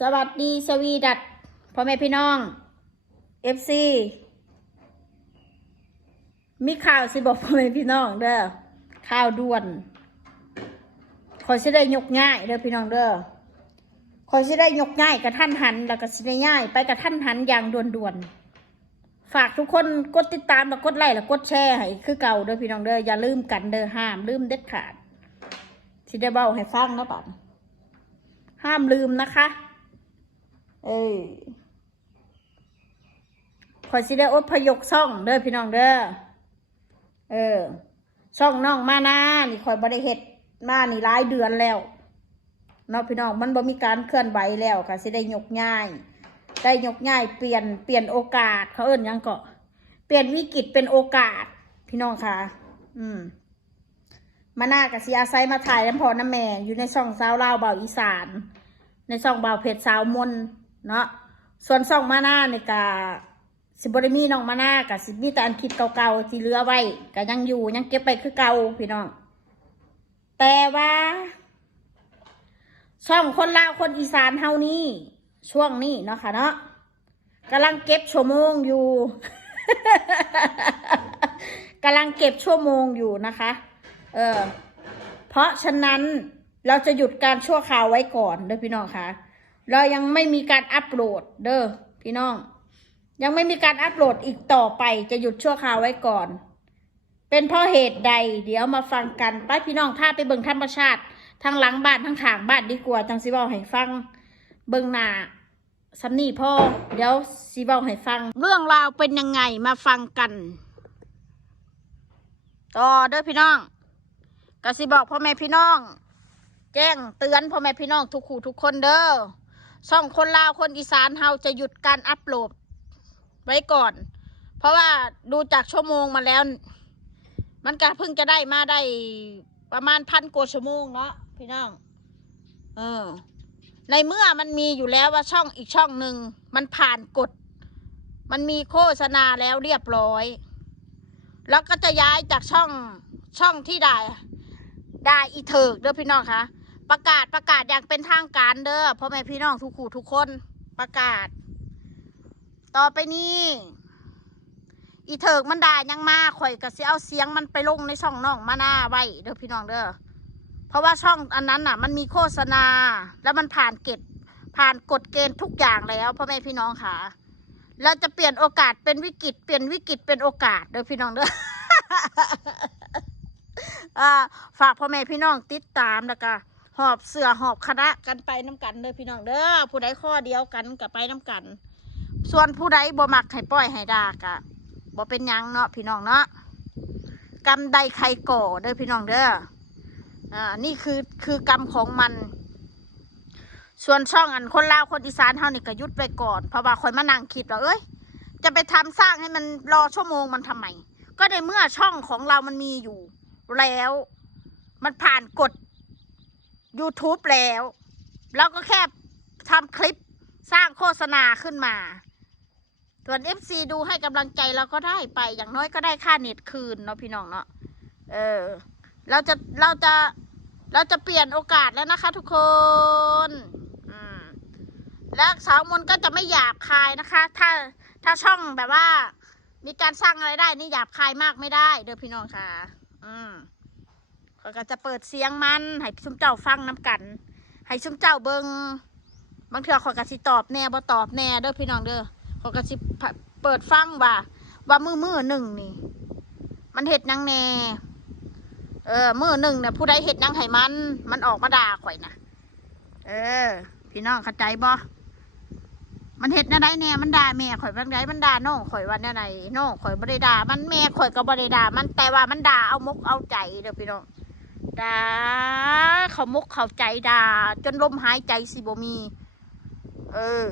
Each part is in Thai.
สวัสดีสวีดัตพ่อแม่พี่น้องเอฟซีมีข่าวสิบอกพ่อแม่พี่น้องเด้อข่าวด่วนขอสิได้ยกง่ายเด้อพี่น้องเด้อขอสิได้ยกง่ายกับท่านหันแล้วก็สิได้ง่าย ไปกับท่านหันอย่างด่วนๆฝากทุกคนกดติดตามแล้วกดไลค์แล้วกดแชร์ให้คือเก่าเด้อพี่น้องเด้ออย่าลืมกันเด้อห้ามลืมเด็ดขาดสิได้เบ้าให้ฟังนะบัดห้ามลืมนะคะ เอ้ยขอสิได้อดพยกซ่องเด้อพี่น้องเด้อ เออช่องน้องมานานี่คอยบริเฮ็ดมานี่หลายเดือนแล้วเนาะพี่น้องมันบ่มีการเคลื่อนไหวแล้วค่ะสิได้ยกย้าย ได้ยกย้ายเปลี่ยนเปลี่ยนโอกาสเขาเอิ้นยังเกาะเปลี่ยนวิกฤตเป็นโอกาส พี่น้องค่ะ อืมมานากับซีอาไซมาถ่ายน้ำพอน้ำแม่อยู่ในช่องสาวลาวเบาอีสาน ในช่องเบาเพจสาวมน เนาะส่วนช่องมานาเนี่ยกะสิบริมีน้องมานากับสิมีแต่อันคลิปเก่าๆที่เหลือไว้ก็ยังอยู่ยังเก็บไปคือเก่าพี่น้อง แต่ว่าช่องคนลาวคนอีสานเฮานี่ช่วงนี้เนาะค่ะเนาะกำลังเก็บชั่วโมงอยู่กำลังเก็บชั่วโมงอยู่นะคะ เออ เพราะฉะนั้นเราจะหยุดการชั่วคราวไว้ก่อนเด้อพี่น้องค่ะ เรายังไม่มีการอัปโหลดเด้อพี่น้อง ยังไม่มีการอัปโหลดอีกต่อไปจะหยุดชั่วคราวไว้ก่อน เป็นเพราะเหตุใด เดี๋ยวมาฟังกันไปพี่น้องถ้าไปเบิ่งธรรมชาติทางหลังบ้านทางขางบ้านดีกว่าจังสิเว้าให้ฟัง เบิ่งหน้าซัมนี่พ่อเดี๋ยวสิเว้าให้ฟัง เรื่องราวเป็นยังไงมาฟังกัน ต่อเด้อพี่น้องกสิบอกพ่อแม่พี่น้อง แจ้งเตือนพ่อแม่พี่น้องทุกคู่ทุกคนเด้อ ช่องคนลาวคนอีสานเฮาจะหยุดการอัปโหลดไว้ก่อน เพราะว่าดูจากชั่วโมงมาแล้ว มันก็เพิ่งจะได้มาได้ประมาณพันกว่าชั่วโมงเนาะพี่น้อง เออ ในเมื่อมันมีอยู่แล้วว่าช่องอีกช่องหนึ่งมันผ่านกฎมันมีโฆษณาแล้วเรียบร้อย แล้วก็จะย้ายจากช่องช่องที่ได้ได้อีเถิกเด้อพี่น้องคะ ประกาศประกาศอย่างเป็นทางการเด้อพ่อแม่พี่น้องทุกคู่ทุกคนประกาศ ต่อไปนี้อีเถิกมันด่ายังมาข่อยก็สิเอาเสียงมันไปลงในช่องน้องมาหน้าไว้เด้อพี่น้องเด้อเพราะว่าช่องอันนั้นน่ะ มันมีโฆษณา แล้วมันผ่านเกณฑ์ผ่านกฎเกณฑ์ทุกอย่างแล้วพ่อแม่พี่น้องค่ะเราจะเปลี่ยนโอกาสเป็นวิกฤตเปลี่ยนวิกฤตเป็นโอกาสเด้อพี่น้องเด้ออ่าฝากพ่อแม่พี่น้องติดตามแล้วก็ หอบเสือหอบคณะกันไปน้ำกันเด้อพี่น้องเด้อผู้ใดข้อเดียวกันกับไปน้ำกัน ส่วนผู้ใดบ่มักให้ปล่อยให้ดากะบ่เป็นยังเนาะพี่น้องเนาะกรรมใดใครก่อเด้อพี่น้องเด้ออ่านี่คือคือกรรมของมัน ส่วนช่องอันคนลาวคนอีสานเฮานี่ก็ยุดไปก่อนเพราะว่าคอยมานั่งคิดว่าเอ้ย จะไปทำสร้างให้มันรอชั่วโมงมันทำไมก็ในเมื่อช่องของเรามันมีอยู่แล้ว มันผ่านกฎ YouTube แล้วเราก็แค่ทำคลิปสร้างโฆษณาขึ้นมา ส่วน FC ดูให้กำลังใจเราก็ได้ไป อย่างน้อยก็ได้ค่าเน็ตคืนเนาะพี่น้องเนาะ เออ เราจะ เราจะ เราจะเปลี่ยนโอกาสแล้วนะคะทุกคน อืม และสาวมนก็จะไม่หยาบคายนะคะ ถ้า ถ้าช่องแบบว่า มีการสร้างอะไรได้ นี่หยาบคายมากไม่ได้ เด้อพี่น้องค่ะ อืม ขาก็จะเปิดเสียงมันให้ชุมเจ้าฟังน้ำกัน ให้ชุมเจ้าเบิงบางเทื่อขอยก็สิตอบแน่บ่ตอบแน่เด้อพี่น้องเด้อขอยก็สิเปิดฟังว่าว่ามือมือหนึ่งนี่ มันเห็ดหยังแน่เออมือหนึ่งเนี่ยผู้ใดเห็ดหยังให้มัน มันออกมาด่าข่อยนะเออ พี่น้องเข้าใจบ่มันเห็ดแนวใดแน่มันด่าแม่ข่อยบางไดมันด่าน้องข่อยว่าแนวใดน้องข่อยบ่ได้ด่ามันแม่ข่อยก็บ่ได้ด่ามันแต่ว่ามันด่าเอามกเอาใจเด้อพี่น้อง ด่าเขามกเขาใจด่าจนลมหายใจสิบ่มี เออ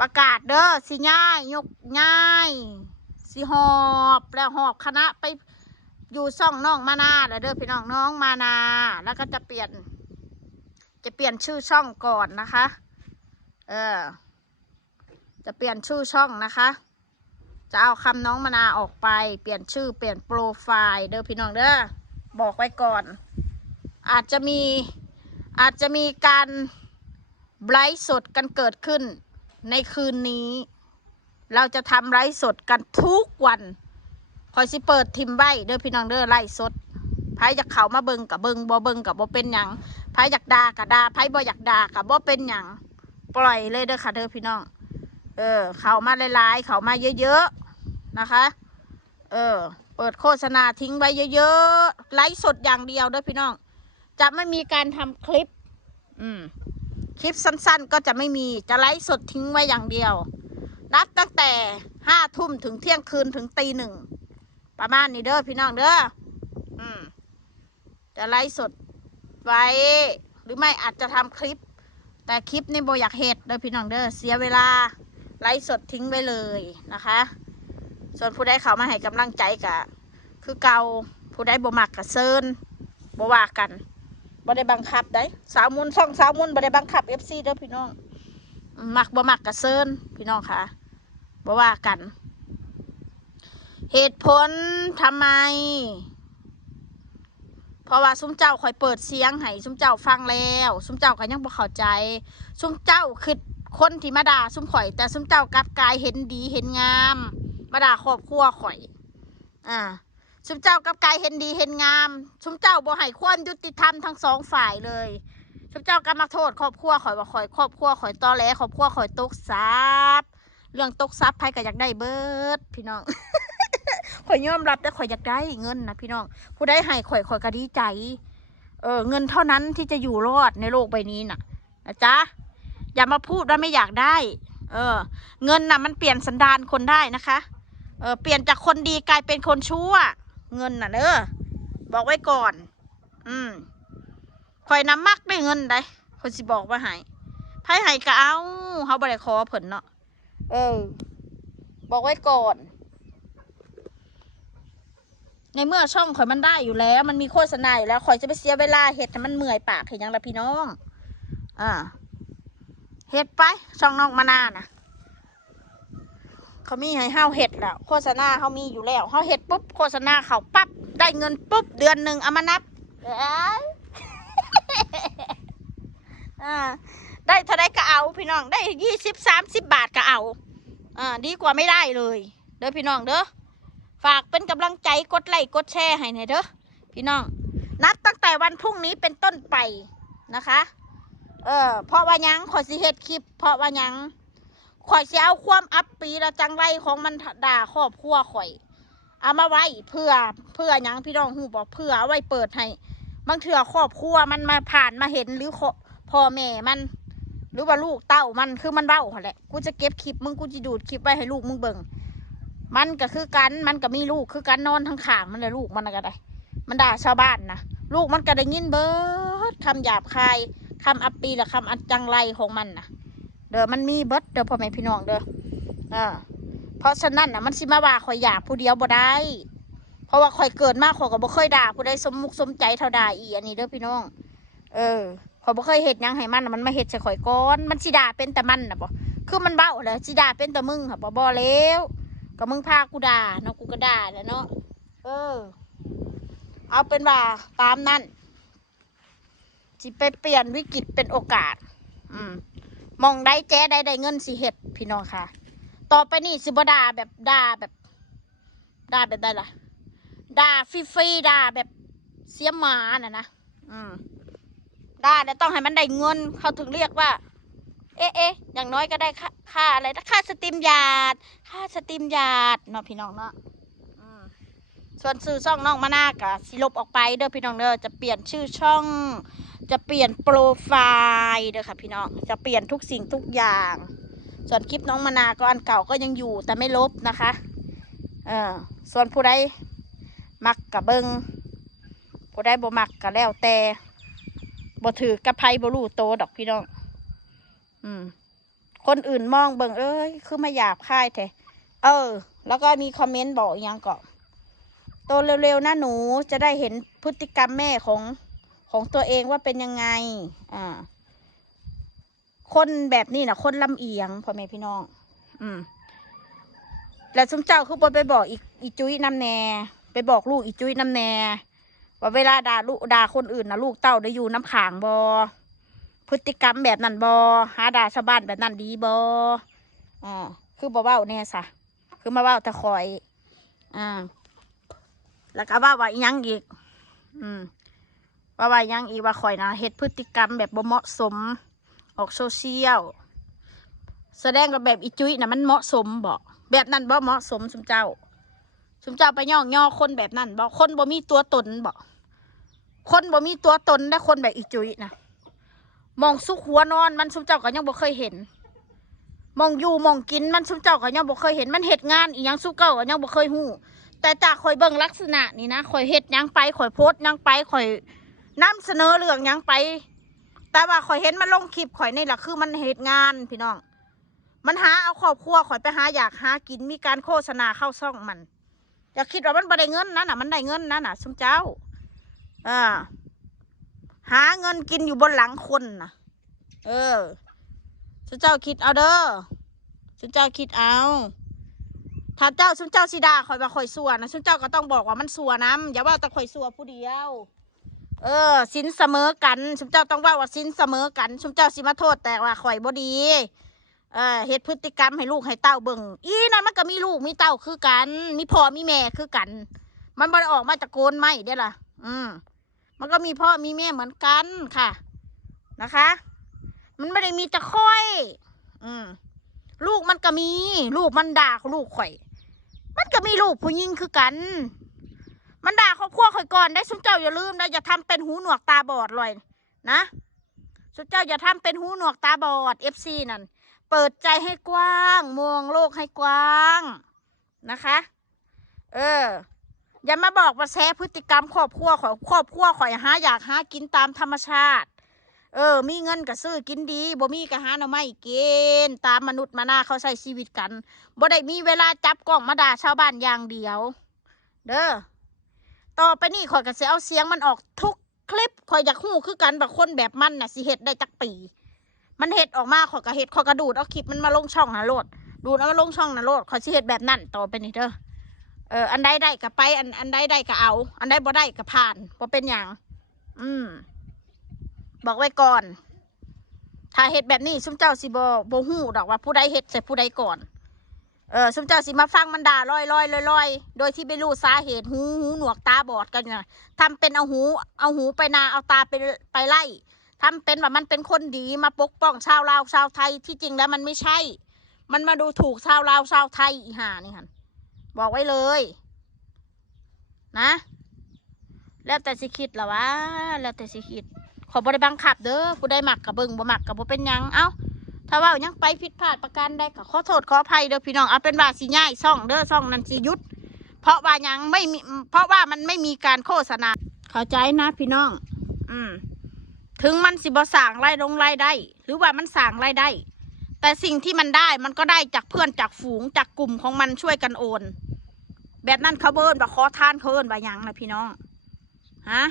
ประกาศเด้อสิง่ายยกง่ายสิหอบแล้วหอบคณะไปอยู่ซ่องน้องมานาแล้วเด้อพี่น้องน้องมานา แล้วก็จะเปลี่ยน จะเปลี่ยนชื่อช่องก่อนนะคะ เออ จะเปลี่ยนชื่อช่องนะคะ จะเอาคำน้องมนาออกไป เปลี่ยนชื่อเปลี่ยนโปรไฟล์เด้อพี่น้องเด้อ บอกไว้ก่อน อาจจะมีอาจจะมีการไลฟ์สดกันเกิดขึ้นในคืนนี้ เราจะทำไลฟ์สดกันทุกวันคอยสิเปิดทิมไว้เด้อพี่น้องเด้อไลฟ์สดไผอยากเขามาเบิงกับเบิงบ่เบิงกับบ่เป็นหยังไผอยากด่ากับด่าไผบ่อยากด่ากับบ่เป็นหยังปล่อยเลยเด้อค่ะเด้อพี่น้อง เออ เขามาหลายๆ เขามาเยอะๆนะคะ เออ ปิดโฆษณาทิ้งไว้เยอะๆ ไลฟ์สดอย่างเดียวด้อพี่น้อง จะไม่มีการทำคลิป อืม คลิปสั้นๆ ก็จะไม่มี จะไลฟ์สดทิ้งไว้อย่างเดียว นับตั้งแต่ห้าทุ่มถึงเที่ยงคืนถึงตีหนึ่ง ประมาณนี้เด้อพี่น้องเด้อ อืม จะไลฟ์สดไว้ หรือไม่อาจจะทำคลิป แต่คลิปนี่โบอยากเห็ดเด้อพี่น้องเด้อ เสียเวลาไลฟ์สดทิ้งไว้เลยนะคะ ส่วนผู้ใดเขามาให้กำลังใจกะคือเกาผู้ใดบ่มักกะเซินบ่ว่ากันบ่ได้บังคับได้สาวมุนช่องสาวมุนบ่ได้บังคับ FC เด้อพี่น้องมักบ่มักกะเซินพี่น้องค่ะบ่ว่ากัน เหตุผลทำไม เพราะว่าซุ้มเจ้าคอยเปิดเสียงให้ซุ้มเจ้าฟังแล้วซุ้มเจ้าก็ยังบ่เข้าใจซุ้มเจ้าคือคนที่มาด่าซุ้มข่อย แต่ซุ้มเจ้ากลับกายเห็นดีเห็นงาม มาด่าครอบครัวข่อย อ่า ชุมเจ้ากับกายเห็นดีเห็นงาม ชุมเจ้าบ่ให้ความยุติธรรมทั้งสองฝ่ายเลย ชุมเจ้าก็มาโทษครอบครัวข่อยว่าข่อยครอบครัวข่อยตอแหลครอบครัวข่อยตกทรัพย์เรื่องตกทรัพย์ใครก็อยากได้เบิดพี่น้องข่อยยอมรับแต่ข่อยอยากได้เงินนะพี่น้อง ผู้ใดให้ข่อยข่อยก็ดีใจ เออเงินเท่านั้นที่จะอยู่รอดในโลกใบนี้น่ะนะจ๊ะอย่ามาพูดว่าไม่อยากได้ เออ เงินน่ะมันเปลี่ยนสันดานคนได้นะคะ เออเปลี่ยนจากคนดีกลายเป็นคนชั่ว เงินน่ะเด้อบอกไว้ก่อน อืมคอยน้ำมักได้เงินได้คนสิบอกว่าให้ไพ่ให้ก็เอาเขาบริขอเพิ่นเนาะเออ บอกไว้ก่อน ในเมื่อช่องข่อยมันได้อยู่แล้ว มันมีโฆษณาอยู่แล้วข่อยจะไปเสียเวลาเห็ดมันเมื่อยปากเห็นยังละพี่น้อง อ่าเห็ดไปช่องน้องมานานะ เขามีให้เฮาเห็ดแล้วโฆษณาเขามีอยู่แล้วเฮาเห็ดปุ๊บโฆษณาเขาปั๊บได้เงินปุ๊บเดือนหนึ่งเอามานับเอ้ยอ่าได้เท่าไรก็เอาพี่น้องได้ยี่สิบสามสิบบาทก็เอาอ่าดีกว่าไม่ได้เลย เด้อพี่น้องเด้อฝากเป็นกำลังใจกดไลค์กดแชร์ให้หน่อยเด้อพี่น้อง นับตั้งแต่วันพรุ่งนี้เป็นต้นไปนะคะ เออเพราะว่ายังขอสิเฮ็ดคลิป เพราะว่ายัง ข่อยสิเอาความอัปปีและจังไรของมันด่าครอบครัวข่อย เอามาไว้เพื่อเพื่อยังพี่น้องหูบอกเพื่อเอาไว้เปิดให้บางเถื่อครอบครัวมันมาผ่านมาเห็นหรือพ่อแม่มัน หรือว่าลูกเต้ามันคือมันเบ้าแหละกูจะเก็บคลิปมึงกูจะดูดคลิปไว้ให้ลูกมึงเบิ่งมันก็คือกันมันก็มีลูกคือกันนอนทั้งขางมันเลยลูกมันก็ได้ มันด่าชาวบ้านนะลูกมันก็ได้ยินเบิดคำหยาบคายคำอัปปีและคำอันจังไรของมันนะ เด้อมันมีเบิดเด้อพ่อแม่พี่น้องเด้ออ่าเพราะฉะนั้นน่ะมันสิมาว่าข่อยอยากผู้เดียวบ่ได้ เพราะว่าข่อยเกิดมาข่อยก็บ่เคยด่าผู้ใดสมมุกสมใจเท่าด่าอีอันนี้เด้อพี่น้อง เออข่อยบ่เคยเฮ็ดยังให้มันน่ะมันมาเฮ็ดใส่ข่อยก่อนมันสิด่าเป็นแต่มันน่ะบ่คือมันเบ้าแหละสิด่าเป็นแต่มึงค่ะบ่บ่แล้วก็มึงพากูด่าเนาะกูก็ด่าแล้วเนาะเออ เอาเป็นว่าตามนั้นสิไปเปลี่ยนวิกฤตเป็นโอกาส อืม มองได้แจ้ได้ได้เงินสิเห็ดพี่น้องค่ะ ต่อไปนี่สิบด่าแบบด่าแบบด่าแบบได้ละด่าฟรีๆด่าแบบเสียหมาน่ะนะอืมด่าแต่ต้องให้มันได้เงินเขาถึงเรียกว่า เอ๊ะเอ๊ะอย่างน้อยก็ได้ค่าค่าอะไรนะค่าสตรีมยาดค่าสตรีมยาดเนาะพี่น้องเนาะส่วนซื้อช่องน้องมานากะสิลบออกไปเด้อพี่น้องเด้อจะเปลี่ยนชื่อช่อง จะเปลี่ยนโปรไฟล์เด้อค่ะพี่น้อง จะเปลี่ยนทุกสิ่งทุกอย่าง ส่วนคลิปน้องมานาก็อันเก่าก็ยังอยู่แต่ไม่ลบนะคะ เออส่วนผู้ใดมักกับเบิงผู้ใดบ่มักก็แล้วแต่บ่ถือกับไพบ่รู้โตดอกพี่น้อง อืม คนอื่นมองเบิงเอ้ยคือมาหยาบคายแท้เออ แล้วก็มีคอมเมนต์บอกอีกอย่างก็โตเร็วๆนะหนูจะได้เห็นพฤติกรรมแม่ของ ของตัวเองว่าเป็นยังไง อ่า คนแบบนี้นะคนลำเอียงพ่อแม่พี่น้อง อืม แล้วสมเจ้าคือบนไปบอกอีอีจุ้ยน้ำแน่ไปบอกลูกอีจุ้ยน้ำแน่ว่าเวลาด่าลูกด่าคนอื่นนะลูกเต้าได้อยู่น้ำขางบอพฤติกรรมแบบนั้นบอหาด่าชาวบ้านแบบนั้นดีบออ่าคือบ่เว้าแน่ซะคือมาเว้าต่คอย อ่า แล้วก็ว่าว่าอียังอีก อืม ว่าว่ายังอีกว่าข่อยนะเฮ็ดพฤติกรรมแบบบ่เหมาะสม ออกโซเชียล แสดงกับแบบอีจุ้ยนะมันเหมาะสมบ่แบบนั้นบ่เหมาะสมสมเจ้าสมเจ้าไปย่องย่อคนแบบนั้นบ่คนบ่มีตัวตนบ่คนบ่มีตัวตนได้คนแบบอีจุ้ยนะมองสุขหัวนอนมันสมเจ้าก็ยังบ่เคยเห็นมองอยู่มองกินมันสมเจ้าก็ยังบ่เคยเห็นมันเหตุงานอีหยังสุเก่าก็ยังบ่เคยฮู้แต่จากข่อยเบิ่งลักษณะนี่นะข่อยเฮ็ดยังไปข่อยโพสยังไปข่อย นำเสนอเรื่องยังไป แต่ว่าข่อยเห็นมันลงคลิปข่อยนี่แหละคือมันเหตุงานพี่น้อง มันหาเอาครอบครัวข่อยไปหาอยากหากินมีการโฆษณาเข้าซ่องมัน อย่าคิดว่ามันบ่ได้เงินนะน่ะ มันได้เงินนะน่ะสมเจ้าอ่าหาเงินกินอยู่บนหลังคนนะเออสมเจ้าคิดเอาเด้อสมเจ้าคิดเอาถ้าเจ้าซุนเจ้าสิดาข่อยว่าข่อยสัวนะซุนเจ้าก็ต้องบอกว่ามันสัวน้ำอย่าว่าแต่ข่อยสัวผู้เดียว เออสินเสมอกันซุมเจ้าต้องว่าว่าสินเสมอกันซุมเจ้าสิมาโทษแต่ว่าข่อยบ่ดีเออเฮ็ดพฤติกรรมให้ลูกให้เต้าเบิ่งอีนั่นมันก็มีลูกมีเต้าคือกัน มีพ่อมีแม่คือกัน มันบ่ได้ออกมาจากโกนไม่เด้อล่ะ อืมมันก็มีพ่อมีแม่เหมือนกันค่ะ นะคะ มันไม่ได้มีแต่ค่อย อืมลูกมันก็มี ลูกมันด่าลูกข่อย มันก็มีลูกผู้หญิงคือกัน มันด่าครอบครัวข่อยก่อนได้สุนเจ้าอย่าลืมนะอย่าทำเป็นหูหนวกตาบอดเลยนะสุนเจ้าอย่าทำเป็นหูหนวกตาบอดเอฟซีนั่นเปิดใจให้กว้างมองโลกให้กว้างนะคะ เออ อย่ามาบอกว่าแซ่พฤติกรรมครอบครัวขอยครอบครัวข่อยหาอยากหากินตามธรรมชาติ เออ มีเงินก็ซื้อกินดีบ่มีก็หาหน่อไม้กินตามมนุษย์มานาเขาใช้ชีวิตกันบ่ได้มีเวลาจับกล้องมาด่าชาวบ้านอย่างเดียว เด้อ ต่อไปนี่ข่อยก็สิเอาเสียงมันออกทุกคลิปข่อยอยากฮู้คือกันว่าคนแบบมันน่ะสิเฮ็ดได้จักปี มันเฮ็ดออกมาข่อยก็เฮ็ดข่อยก็ดูดเอาคลิปมันมาลงช่องนะโลดดูดเอามาลงช่องนะโลดข่อยสิเฮ็ดแบบนั้นต่อไปนี่เด้อเอออันใดได้ก็ไปอันอันใดได้ก็เอา อันใดบ่ได้ก็ผ่านบ่เป็นหยังอืม บอกไว้ก่อน ถ้าเฮ็ดแบบนี้ซุมเจ้าสิบ่บ่ฮู้ดอกว่าผู้ใดเฮ็ดใส่ผู้ใดก่อน เออซุมเจ้าสิมาฟังมันด่าลอยลอยลอยลอยโดยที่ไม่รู้สาเหตุหูหูหนวกตาบอดกันเนี่ยทำเป็นเอาหู เอาหูไปนาเอาตาไปไปไล่ทำเป็นว่ามันเป็นคนดีมาปกป้องชาวลาวชาวไทยที่จริงแล้วมันไม่ใช่ มันมาดูถูกชาวลาวชาวไทยอีห่านี่หันบอกไว้เลย นะ แล้วแต่สิคิดละวะแล้วแต่สิคิดขอบ่ได้บังคับเด้อผู้ใดมักกับเบิงบ่มักกับบ่เป็นยังเอ้า ถ้าว่ายังไปผิดพลาดประการใดก็ขอโทษขออภัยเด้อพี่น้องเอาเป็นว่าสิย้ายซ่องเด้อซ่องนั้นสิยุด เพราะว่ายังไม่มีเพราะว่ามันไม่มีการโฆษณาเข้าใจนะพี่น้อง อืม ถึงมันสิบสั่งรายลงรายได้ หรือว่ามันสั่งรายได้ แต่สิ่งที่มันได้มันก็ได้จากเพื่อนจากฝูงจากกลุ่มของมันช่วยกันโอน แบบนั้นเขาเบิ้นว่าขอทานเขาเอินว่ายังนะพี่น้องฮะ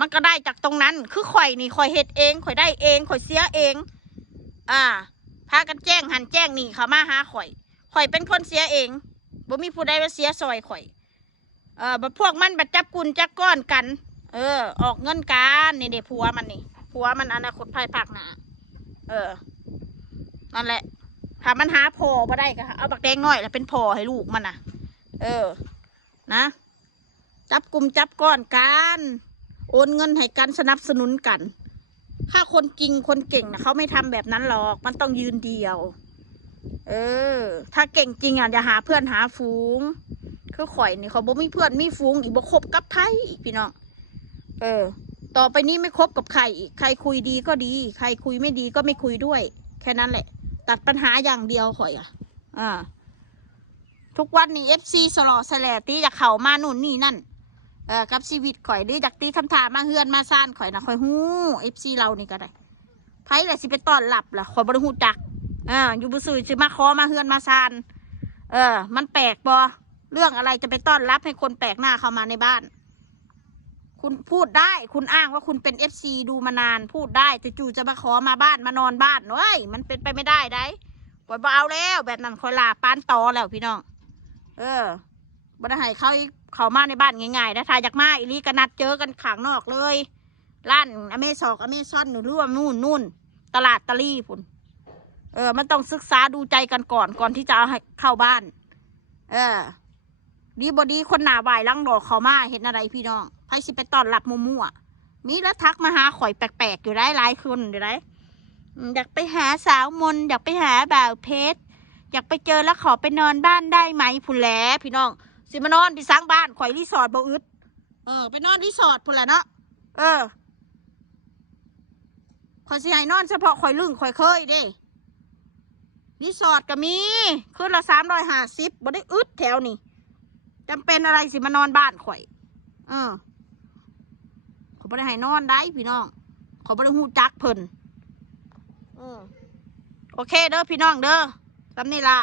มันก็ได้จากตรงนั้น คือข่อยนี่ข่อยเฮ็ดเองข่อยได้เองข่อยเสียเอง อ่าพากันแจ้งหันแจ้งหนีเขามาหาข่อย ข่อยเป็นคนเสียเองบ่มีผู้ใดมาเสียซอยข่อย เออบัดพวกมันบัดจับกุนจับก้อนกัน เออ ออกเงินกันนี่เด็ผัวมันนี่ผัวมันอนาคตภายภาคหน้าเออนั่นแหละถ้ามันหาพอบ่ได้ก็เอาบักแดงน้อยแล้วเป็นพอให้ลูกมันนะเออ นะ จับกลุ่มจับก้อนกัน โอนเงินให้กันสนับสนุนกัน ถ้าคนจริงคนเก่งนะเขาไม่ทำแบบนั้นหรอก มันต้องยืนเดียว เออ ถ้าเก่งจริงอะอย่าหาเพื่อนหาฝูง คือข่อยนี่เขาบ่มีเพื่อนมีฝูงอีกบ่คบกับไผอีกพี่น้อง เออ ต่อไปนี้ไม่คบกับใครอีก ใครคุยดีก็ดี ใครคุยไม่ดีก็ไม่คุยด้วย แค่นั้นแหละ ตัดปัญหาอย่างเดียวข่อยอะ อ่า ทุกวันนี้เอฟซีสลอแสลตีจากเขามานู่นนี่นั่น เออกับชีวิตข่อยหรือจากตีทำถามมาเฮือนมาซ่านข่อยนะข่อยหู้เอฟซีเรานี่ก็ได้ไพ่แหละสิไปต้อนหลับล่ะข่อยบริหูจักอ่าอยู่บุษือสิมาขอมาเฮือนมาซ่านเออ มันแปลกบอเรื่องอะไรจะไปต้อนรับให้คนแปลกหน้าเข้ามาในบ้าน คุณพูดได้ คุณอ้างว่าคุณเป็นเอฟซีดูมานาน พูดได้แต่จู่จะมาขอมาบ้านมานอนบ้านเว้ยมันเป็นไปไม่ได้ได้ข่อยบอเอาแล้ว แบบนั้นข่อยลาปานตอแล้วพี่น้อง เออบ่ได้ให้เขา เขามาในบ้านง่ายๆนะถ้าอยากมาอีลีก็นัดเจอกันขางนอกเลยร้านอเมซอกอเมซอนหนูรือว่านู่นนู่นตลาดตะลี่พุ่นเออ มันต้องศึกษาดูใจกันก่อนก่อนที่จะเอาให้เข้าบ้าน เออ ดีบดีคนหนาไหวายลังดอกเขามาเห็นอะไรพี่น้องไพสิไปตอนรับมั่วๆมีแล้วทักมาหาข่อยแปลกๆ อยู่ได้หลายคนอยู่ได้อยากไปหาสาวมน อยากไปหาบ่าวเพชรอยากไปเจอแล้วขอไปนอนบ้านได้ไหมพุ่นแล้พี่น้อง สิมานอนที่สร้างบ้านข่อยรีสอร์ทบ่อึดเออ ไปนอนรีสอร์ทพุ่นแหละเนาะเออข่อยสิให้นอนเฉพาะข่อยลึงข่อยเคยเด้รีสอร์ทก็มีคืนละสามร้อยห้าสิบบ่ได้อึดแถวนี้จำเป็นอะไรสิมานอนบ้านข่อย เออข่อยบ่ได้ให้นอนได้พี่น้องข่อยบ่ได้ฮู้จักเพิ่นเออโอเคเด้อพี่น้องเด้อตำนี้ละ